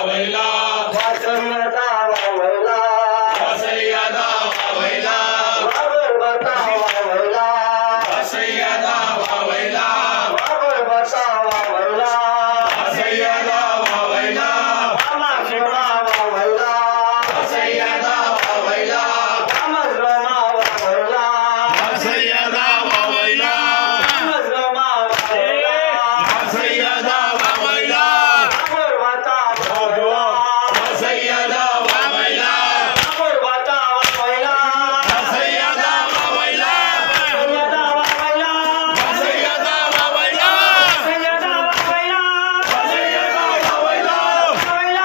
वावैला वासय्यदा वावैला वासय्यदा वावैला वावरबता वावैला वासय्यदा वावैला वावरबता वावैला वासय्यदा वावैला कामाश्रमा वावैला वासय्यदा वावैला कामश्रमा वावैला वासय्यदा वावैला कामश्रमा वावैला वासय्यदा वावैला वावरबता वावैला वासय्यदा वावैला वावरबता वावैला वासय्यदा वावैला वासय्यदा वावैला वासय्यदा वावैला वासय्यदा वावैला वासय्यदा वावैला वावैला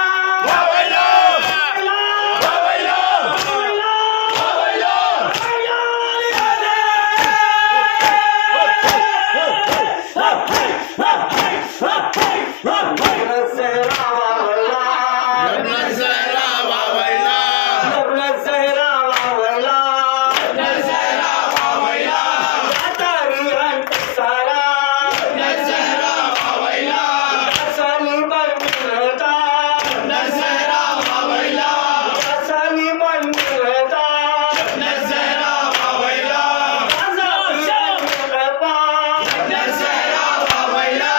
वावैला वावैला नरसैरा वावैला नरसैरा वावैला नरसैरा वावैला नरसैरा वावैला नरसैरा वावैला नरसैरा वावैला नरसैरा वावैला